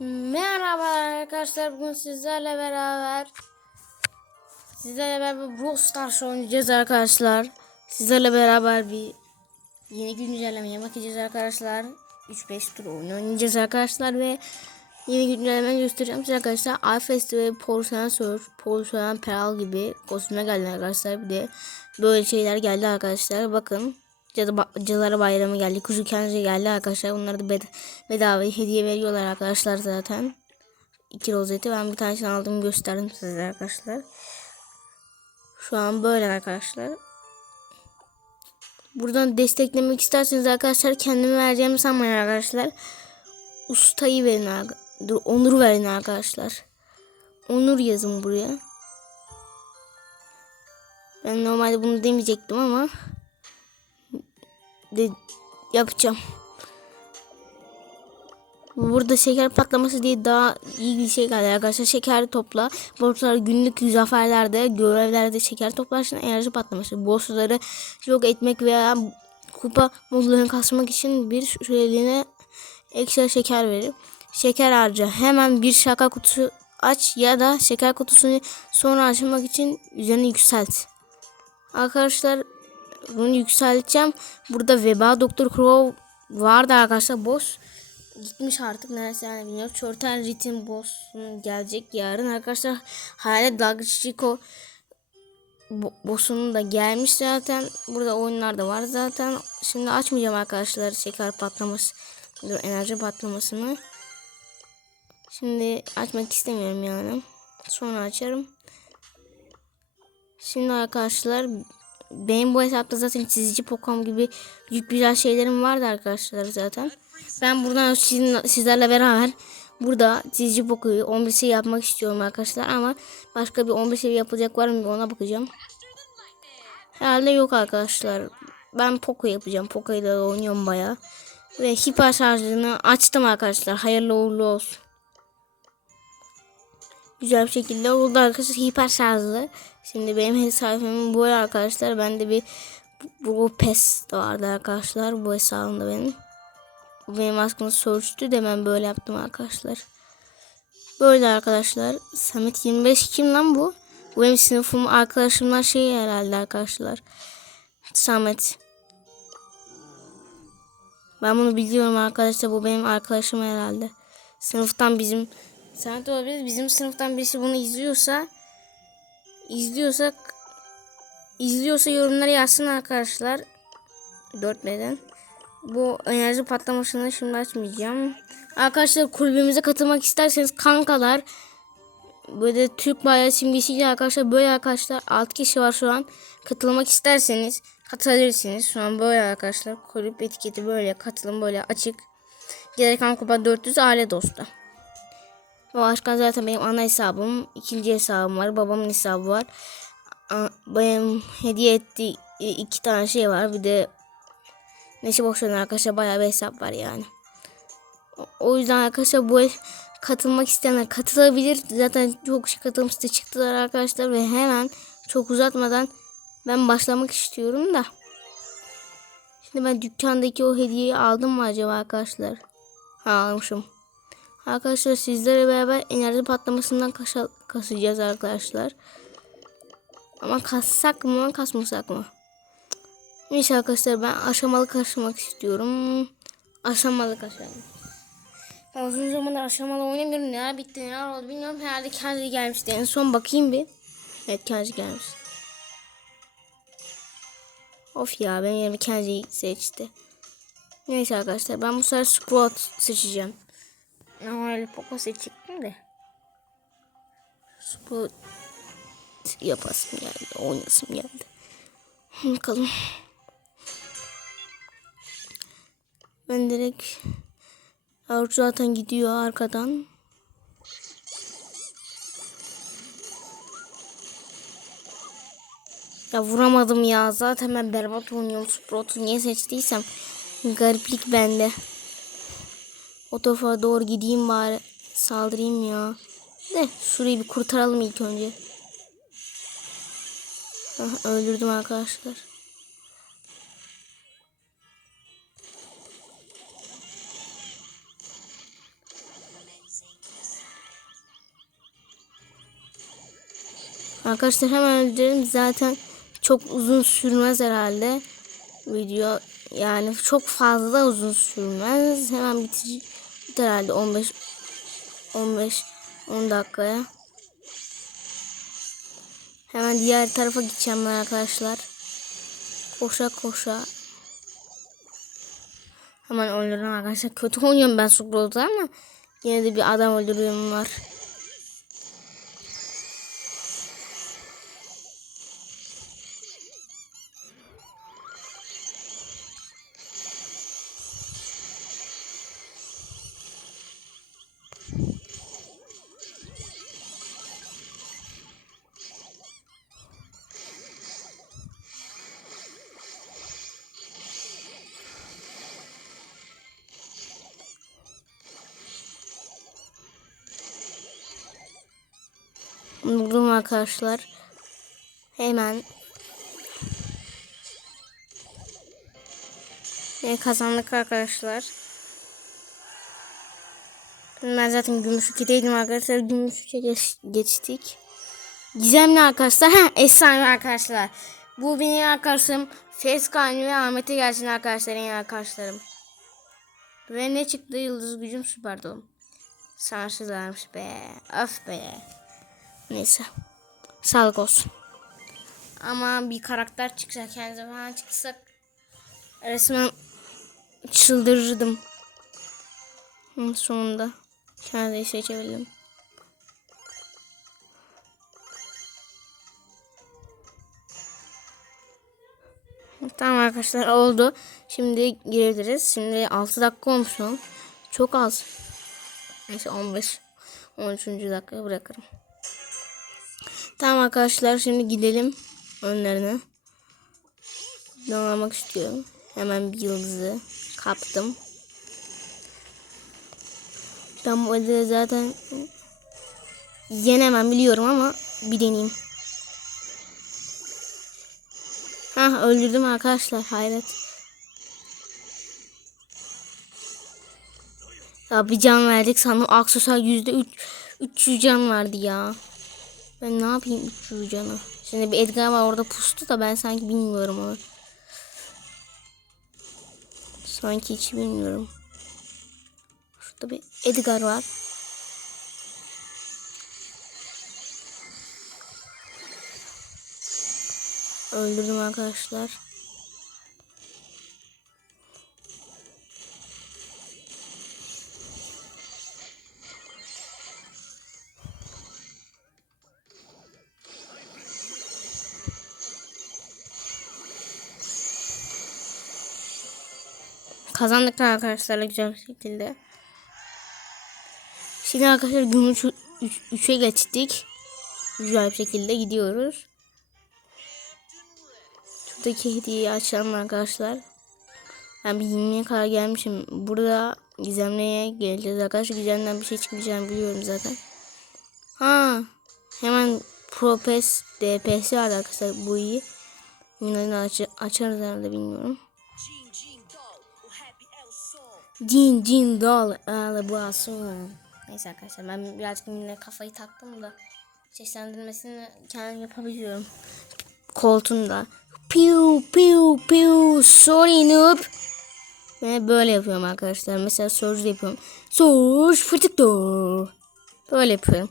Merhaba arkadaşlar bugün sizlerle beraber sizlerle beraber Brawl Stars oynayacağız arkadaşlar. Sizlerle beraber bir yeni güncellemeye bakacağız arkadaşlar. 3-5 tur oyun oynayacağız arkadaşlar ve yeni güncellemeyi göstereceğim size arkadaşlar. Alfest ve Porselen Surf, Porselen Pearl gibi kostüme geldi arkadaşlar. Bir de böyle şeyler geldi arkadaşlar. Bakın Cadı Cadılar Bayramı geldi. Kuzu kendisi geldi arkadaşlar. Bunları da bed bedava hediye veriyorlar arkadaşlar zaten. İki rozeti ben bir tanesini aldım gösterdim size arkadaşlar. Şu an böyle arkadaşlar. Buradan desteklemek isterseniz arkadaşlar kendimi vereceğimi sanmayın arkadaşlar. Ustayı verin. Dur Onur verin arkadaşlar. Onur yazın buraya. Ben normalde bunu demeyecektim ama de yapacağım. Burada şeker patlaması diye daha iyi bir şey geldi arkadaşlar. Şeker topla. Borçlar günlük zaferlerde, görevlerde şeker toplarsan enerji patlaması. Borçları yok etmek veya kupa modlarını kasmak için bir süreliğine ekstra şeker verir. Şeker harca. Hemen bir şaka kutusu aç ya da şeker kutusunu sonra açmak için üzerine yükselt. Arkadaşlar bunu yükselteceğim. Burada Veba Doktor Crow vardı arkadaşlar boss. Gitmiş artık neresi yani bilmiyorum. Çorten Ritim boss gelecek yarın arkadaşlar. Hayalet bo- boss'unun da gelmiş zaten. Burada oyunlar da var zaten. Şimdi açmayacağım arkadaşlar şeker patlaması. Dur, enerji patlamasını. Şimdi açmak istemiyorum yani. Sonra açarım. Şimdi arkadaşlar benim bu hesapta zaten çizici Pokemon gibi büyük güzel şeylerim vardı arkadaşlar zaten. Ben buradan sizin, sizlerle beraber burada çizici Poko'yu 11 seviye yapmak istiyorum arkadaşlar ama başka bir 11 seviye yapılacak var mı ona bakacağım. Herhalde yok arkadaşlar. Ben Poco yapacağım. Poco ile oynuyorum baya. Ve hiper şarjını açtım arkadaşlar. Hayırlı uğurlu olsun. Güzel bir şekilde oldu arkadaşlar. Hiper şarjlı. Şimdi benim hesabımın bu arkadaşlar. Bende bir bu pes de vardı arkadaşlar. Bu hesabımda benim. Bu benim aslında search'tü de ben böyle yaptım arkadaşlar. Böyle arkadaşlar. Samet 25 kim lan bu? Bu benim sınıfım arkadaşımdan şey herhalde arkadaşlar. Samet. Ben bunu biliyorum arkadaşlar. Bu benim arkadaşım herhalde. Sınıftan bizim Samet olabilir. Bizim sınıftan birisi bunu izliyorsa izliyorsak izliyorsa yorumlara yazsın arkadaşlar. 4 beden. Bu enerji patlamasını şimdi açmayacağım. Arkadaşlar kulübümüze katılmak isterseniz kankalar böyle Türk bayrağı simgesiyle arkadaşlar böyle arkadaşlar 6 kişi var şu an. Katılmak isterseniz katılabilirsiniz. Şu an böyle arkadaşlar kulüp etiketi böyle katılım böyle açık. Gereken kupa 400 aile dostu. Başka zaten benim ana hesabım, ikinci hesabım var, babamın hesabı var. Benim hediye ettiği iki tane şey var. Bir de Neşe boşuna arkadaşlar bayağı bir hesap var yani. O- yüzden arkadaşlar bu katılmak isteyenler katılabilir. Zaten çok kişi katılım site çıktılar arkadaşlar ve hemen çok uzatmadan ben başlamak istiyorum da. Şimdi ben dükkandaki o hediyeyi aldım mı acaba arkadaşlar? Ha almışım. Arkadaşlar sizlerle beraber enerji patlamasından kaşa- kasacağız arkadaşlar. Ama kassak mı kasmasak mı? Neyse arkadaşlar ben aşamalı kasmak istiyorum. Aşamalı kasayım. Ben uzun zamandır aşamalı oynamıyorum. Neler bitti neler oldu bilmiyorum. Herhalde kendi gelmişti. En son bakayım bir. Evet kendi gelmiş. Of ya benim yerime kendi seçti. Neyse arkadaşlar ben bu sefer squat seçeceğim. Normalde Poco seçecektim de. Squat yapasım geldi. Oynasım geldi. Bakalım. Ben direkt Yavru zaten gidiyor arkadan. Ya vuramadım ya. Zaten ben berbat oynuyorum. Sprout'u niye seçtiysem. Gariplik bende. O tarafa doğru gideyim bari. Saldırayım ya. De şurayı bir kurtaralım ilk önce. Hah, öldürdüm arkadaşlar. Arkadaşlar hemen öldürelim. Zaten çok uzun sürmez herhalde video. Yani çok fazla uzun sürmez. Hemen bitir herhalde 15 15 10 dakikaya. Hemen diğer tarafa gideceğim ben arkadaşlar. Koşa koşa. Hemen öldürdüm arkadaşlar. Kötü oynuyorum ben Sukrol'da ama yine de bir adam öldürüyorum var. Buldum arkadaşlar. Hemen. Ve kazandık arkadaşlar. Ben zaten gümüş ikideydim arkadaşlar. Gümüş üçe geç- geçtik. Gizemli arkadaşlar. Ha, efsane arkadaşlar. Bu benim arkadaşlarım. Feskan ve Ahmet'e gelsin arkadaşlar. En arkadaşlarım. Ve ne çıktı? Yıldız gücüm süper dolum. Sansızlarmış be. Öf be. Neyse. Sağlık olsun. Ama bir karakter çıksa kendimize falan çıksak resmen çıldırırdım. Sonunda kendi seçebildim. Tamam arkadaşlar oldu. Şimdi girebiliriz. Şimdi 6 dakika olmuş. Çok az. Neyse 15 13. dakikaya bırakırım. Tamam arkadaşlar şimdi gidelim önlerine. Donlamak istiyorum. Hemen bir yıldızı kaptım. Ben bu zaten yenemem biliyorum ama bir deneyeyim. Hah öldürdüm arkadaşlar hayret. Ya bir can verdik sandım aksesuar yüzde üç, 300 can vardı ya. Ben ne yapayım 300 canı. Şimdi bir Edgar var orada pustu da ben sanki bilmiyorum onu. Sanki hiç bilmiyorum. Şurada bir Edgar var. Öldürdüm arkadaşlar. Kazandık arkadaşlar güzel bir şekilde. Şimdi arkadaşlar gümüş 3'e geçtik. Güzel bir şekilde gidiyoruz. Şuradaki hediyeyi açalım arkadaşlar. Ben bir 20'ye kadar gelmişim. Burada gizemliğe geleceğiz arkadaşlar. Gizemden bir şey çıkmayacağını biliyorum zaten. Ha, hemen Propes DPS var arkadaşlar. Bu iyi. Yine aç açarız herhalde bilmiyorum. Dol ağlı bu asın. Neyse arkadaşlar ben birazcık yine kafayı taktım da seslendirmesini kendim yapabiliyorum. Koltuğunda. Piu piu piu sorry noob. Ve böyle yapıyorum arkadaşlar. Mesela Surge yapıyorum. Surge fırtıktır. Böyle yapıyorum.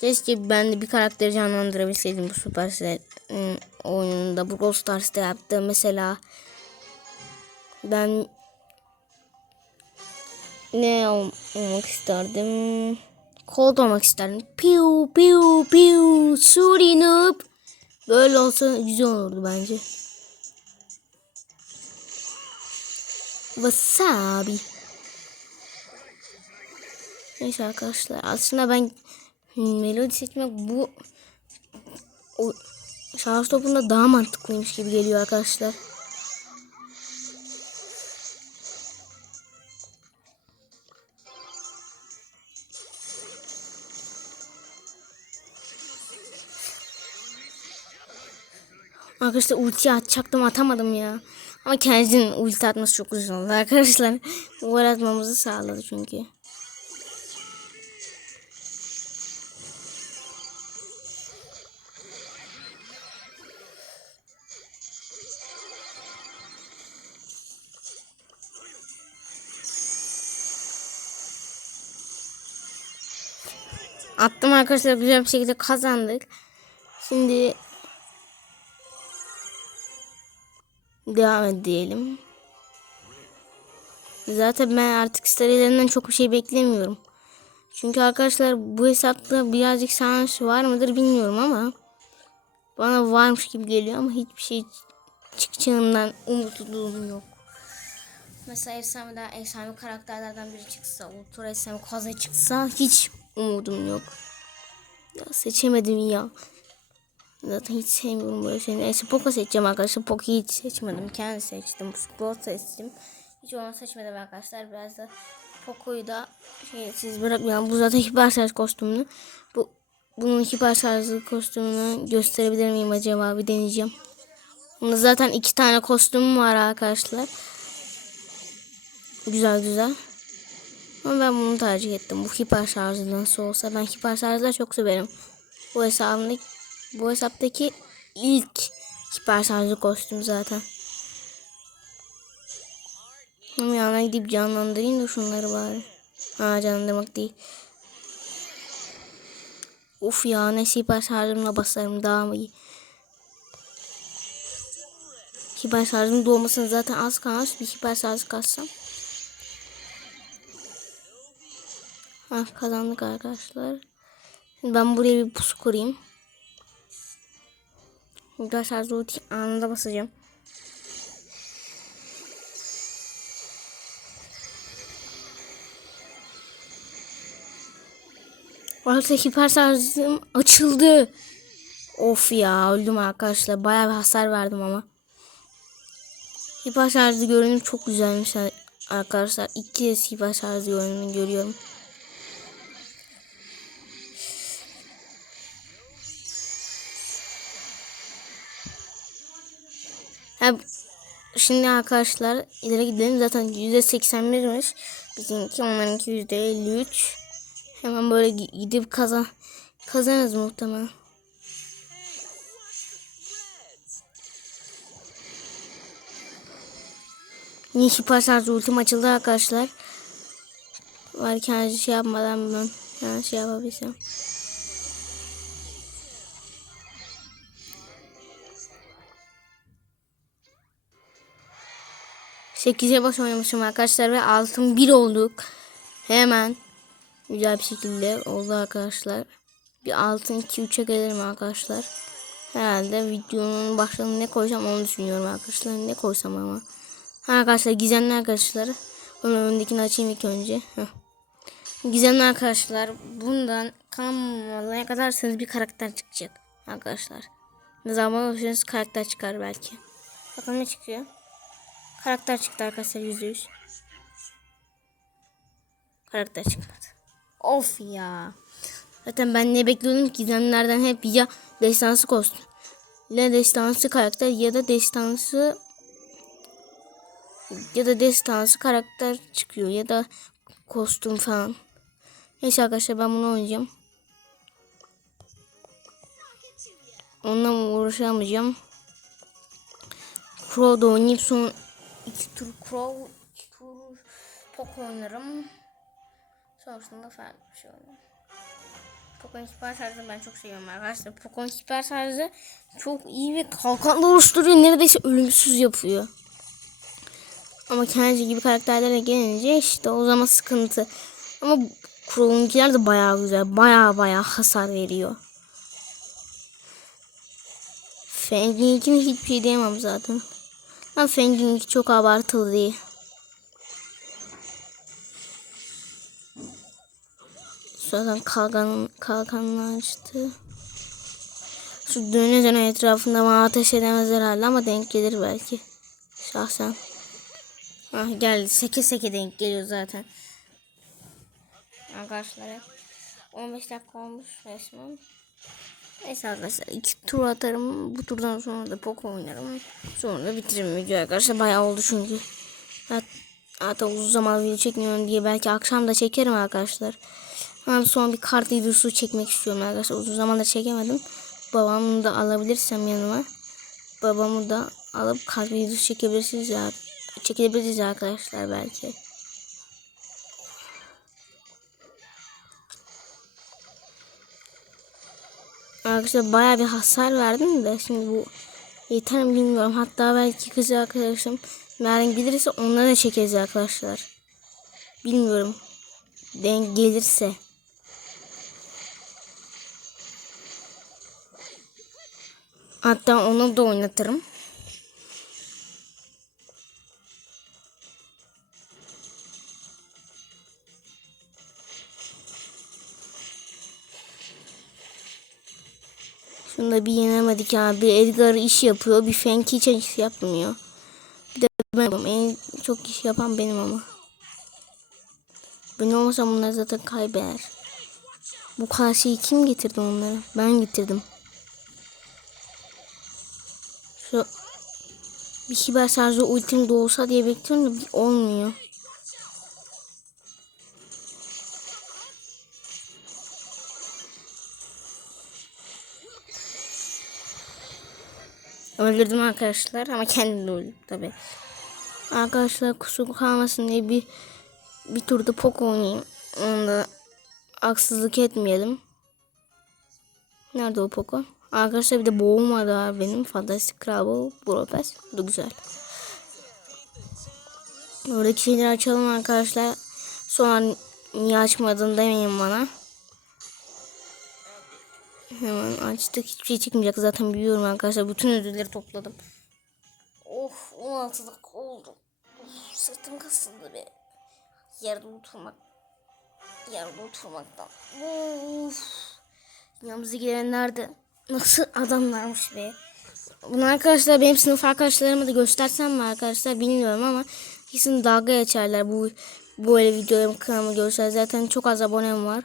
Keşke ben de bir karakteri canlandırabilseydim bu Supercell ıı, oyununda. Bu Brawl Stars'ta yaptığım mesela ben ne olmak isterdim? Colt olmak isterdim. Piu piu piu Suri noob. Böyle olsa güzel olurdu bence. Wasabi. Neyse arkadaşlar aslında ben melodi seçmek bu o şarj topunda daha mantıklıymış gibi geliyor arkadaşlar. Arkadaşlar ulti atacaktım atamadım ya. Ama kendisinin ulti atması çok güzel oldu arkadaşlar. Gol atmamızı sağladı çünkü. Attım arkadaşlar güzel bir şekilde kazandık. Şimdi devam edelim. Zaten ben artık starelerinden çok bir şey beklemiyorum. Çünkü arkadaşlar bu hesapta birazcık şans var mıdır bilmiyorum ama bana varmış gibi geliyor ama hiçbir şey çıkacağından umutluluğum yok. Mesela efsane daha efsane karakterlerden biri çıksa, ultra efsane kaza çıksa hiç umudum yok. Ya seçemedim ya. Zaten hiç sevmiyorum böyle şeyleri. Neyse Poco seçeceğim arkadaşlar. Poco'yu hiç seçmedim. Kendi seçtim. Futbol seçtim. Hiç onu seçmedim arkadaşlar. Biraz da Poco'yu da şey, siz bırakmayalım. Bu zaten hiper şarj kostümünü. Bu bunun hiper şarjlı kostümünü gösterebilir miyim acaba? Bir deneyeceğim. Bunda zaten iki tane kostüm var arkadaşlar. Güzel güzel. Ama ben bunu tercih ettim. Bu hiper şarjlı nasıl olsa. Ben hiper şarjlar çok severim. Bu hesabımdaki bu hesaptaki ilk hiper şarjlı kostüm zaten. Ama yana gidip canlandırayım da şunları bari. Ha canlandırmak değil. Uf ya ne hiper şarjımla basarım daha mı iyi. Hiper şarjım doğmasına zaten az kalmış. Bir hiper şarj kassam. Ha kazandık arkadaşlar. Ben buraya bir pusu kurayım. Burada şarj ulti anında basacağım. Orada hiper şarjım açıldı. Of ya öldüm arkadaşlar. Bayağı bir hasar verdim ama. Hiper şarjı görünüm çok güzelmiş arkadaşlar. İki kez hiper şarjı görünümünü görüyorum. Ha, şimdi arkadaşlar ileri gidelim. Zaten %81'miş. Bizimki onlarınki %53. Hemen böyle gidip kazan kazanırız muhtemelen. Hiper şarj ultim açıldı arkadaşlar. Var kendisi şey yapmadan ben yani şey yapabilsem. Sekize baş oynamışım arkadaşlar ve altın bir olduk. Hemen güzel bir şekilde oldu arkadaşlar. Bir altın 2-3'e gelirim arkadaşlar. Herhalde videonun başlığına ne koysam onu düşünüyorum arkadaşlar. Ne koysam ama. Arkadaşlar gizemli arkadaşlar. Onun önündekini açayım ilk önce. Gizemli arkadaşlar. Bundan kanalıma kadarsanız bir karakter çıkacak. Arkadaşlar. Ne zaman olursanız karakter çıkar belki. Bakalım ne çıkıyor. Karakter çıktı arkadaşlar yüzde yüz. Karakter çıkmadı. Of ya. Zaten ben ne bekliyordum ki gizemlerden hep ya destansı kostüm. Ya destansı karakter ya da destansı ya da destansı karakter çıkıyor ya da kostüm falan. Neyse arkadaşlar ben bunu oynayacağım. Onunla uğraşamayacağım. Crow'da oynayıp son iki tur Crow, iki tur Poco oynarım. Sonrasında farklı bir şey oynarım. Poco'nun hiper şarjını ben çok seviyorum arkadaşlar. Poco'nun hiper şarjı çok iyi ve kalkanla oluşturuyor. Neredeyse ölümsüz yapıyor. Ama Kenji gibi karakterlere gelince işte o zaman sıkıntı. Ama Crow'unkiler de bayağı güzel. Bayağı bayağı hasar veriyor. Fengi'ninkini hiçbir şey diyemem zaten. Ama Fengi'ninki çok abartılı değil. Zaten kalkan, kalkanını açtı. Şu döne döne etrafında bana ateş edemez herhalde ama denk gelir belki. Şahsen. Ah geldi. Seke seke denk geliyor zaten. Arkadaşlar 15 dakika olmuş resmen. Neyse arkadaşlar iki tur atarım. Bu turdan sonra da Poco oynarım. Sonra da bitiririm videoyu arkadaşlar. Bayağı oldu çünkü. Hatta uzun zaman video çekmiyorum diye belki akşam da çekerim arkadaşlar. Ben son bir kart videosu çekmek istiyorum arkadaşlar. Uzun zamandır çekemedim. Babamı da alabilirsem yanıma. Babamı da alıp kart videosu çekebilirsiniz ya. Çekebiliriz arkadaşlar belki. Arkadaşlar bayağı bir hasar verdim de şimdi bu yeter mi bilmiyorum. Hatta belki kız arkadaşım Meryem gelirse onlara da çekeriz arkadaşlar. Bilmiyorum. Denk gelirse. Hatta onu da oynatırım. Şunu da bir yenemedik abi. Edgar iş yapıyor. Bir Fenki hiç iş yapmıyor. Bir de ben. En çok iş yapan benim ama. Ben olmasam bunlar zaten kaybeder. Bu karşıyı kim getirdi onları? Ben getirdim. Şu bir kibar şarjı ultim doğsa diye bekliyorum da bir olmuyor. Öldürdüm arkadaşlar ama kendim de öldüm tabi. Arkadaşlar kusur kalmasın diye bir bir turda pok oynayayım. Onda haksızlık etmeyelim. Nerede o poko? Arkadaşlar bir de boğum var benim. Fantastic Crabble, Bropes. Bu da güzel. Oradaki şeyleri açalım arkadaşlar. Sonra niye açmadın demeyin bana. Hemen açtık. Hiçbir şey çıkmayacak zaten biliyorum arkadaşlar. Bütün ödülleri topladım. Of 16 dakika oldu. Sırtım kasıldı be. Yerde oturmak. Yerde oturmaktan. Of. Yanımıza gelenler de nasıl adamlarmış be. Bunu arkadaşlar benim sınıf arkadaşlarıma da göstersem mi arkadaşlar bilmiyorum ama kesin dalga geçerler bu böyle videolarımı kanalıma görürler. Zaten çok az abonem var.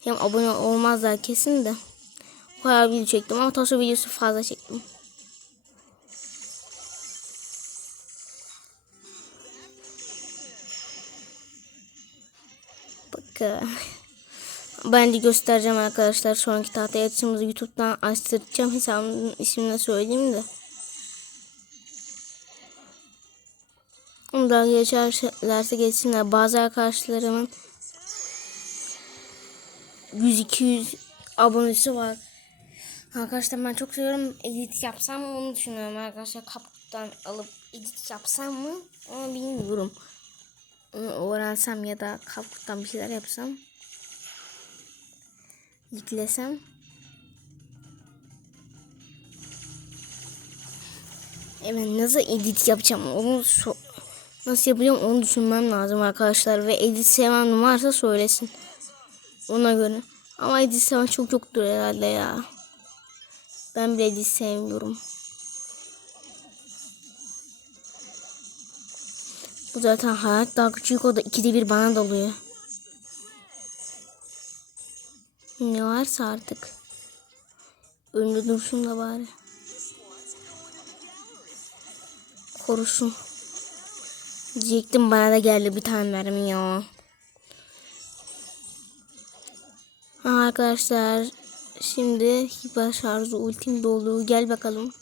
Hem abone olmazlar kesin de. Kadar video çektim ama taso videosu fazla çektim. Bakın. Ben de göstereceğim arkadaşlar. Sonraki tahtaya açımızı YouTube'dan açtıracağım. Hesabımın ismini söyleyeyim de. Ondan geçerlerse geçsinler. Bazı arkadaşlarımın 100-200 abonesi var. Arkadaşlar ben çok seviyorum. Edit yapsam mı onu düşünüyorum arkadaşlar. Kaptan alıp edit yapsam mı onu bilmiyorum. Onu öğrensem ya da kaptan bir şeyler yapsam. Yüklesem. Evet nasıl edit yapacağım onu so nasıl yapacağım onu düşünmem lazım arkadaşlar ve edit sevmem varsa söylesin. Ona göre. Ama edit sevmem çok yoktur herhalde ya. Ben bile sevmiyorum. Bu zaten hayat daha küçük o da ikide bir bana dalıyor. Ne varsa artık. Önünde dursun da bari. Korusun. Diyecektim bana da geldi bir tane mermi ya. Ha, arkadaşlar şimdi hiper şarjı ultim doldu. Gel bakalım.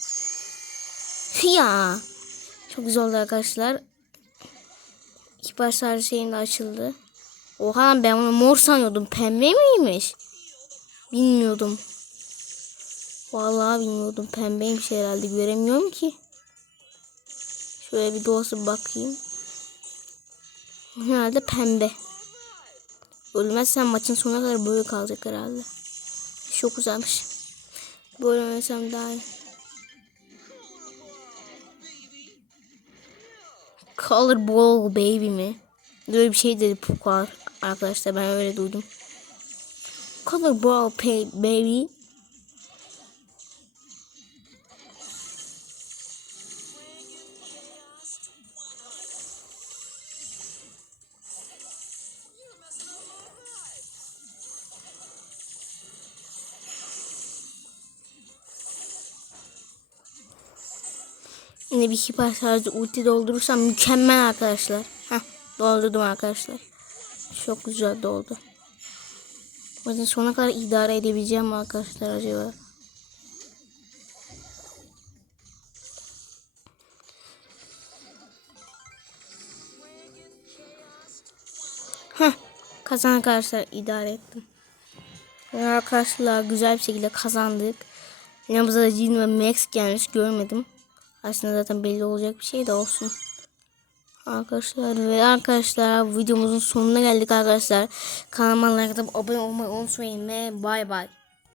Ya. Çok güzel oldu arkadaşlar. Hiper şarjı şeyinde açıldı. Oha ben onu mor sanıyordum. Pembe miymiş? Bilmiyordum. Vallahi bilmiyordum. Pembeymiş herhalde. Göremiyorum ki. Şöyle bir doğası bakayım. Herhalde pembe. Ölmezsem maçın sonuna kadar böyle kalacak herhalde. Çok güzelmiş. Böyle oynasam daha iyi. Color ball baby mi? Böyle bir şey dedi Puka arkadaşlar ben öyle duydum. Color ball baby. Yine bir hiper şarjı ulti doldurursam mükemmel arkadaşlar. Heh, doldurdum arkadaşlar. Çok güzel doldu. Bakın sona kadar idare edebileceğim mi arkadaşlar acaba? Heh, kazan arkadaşlar idare ettim. Ve arkadaşlar güzel bir şekilde kazandık. Yanımıza da Jin ve Max gelmiş görmedim. Aslında zaten belli olacak bir şey de olsun. Arkadaşlar ve arkadaşlar videomuzun sonuna geldik arkadaşlar. Kanalıma like atıp abone olmayı unutmayın ve bay bay.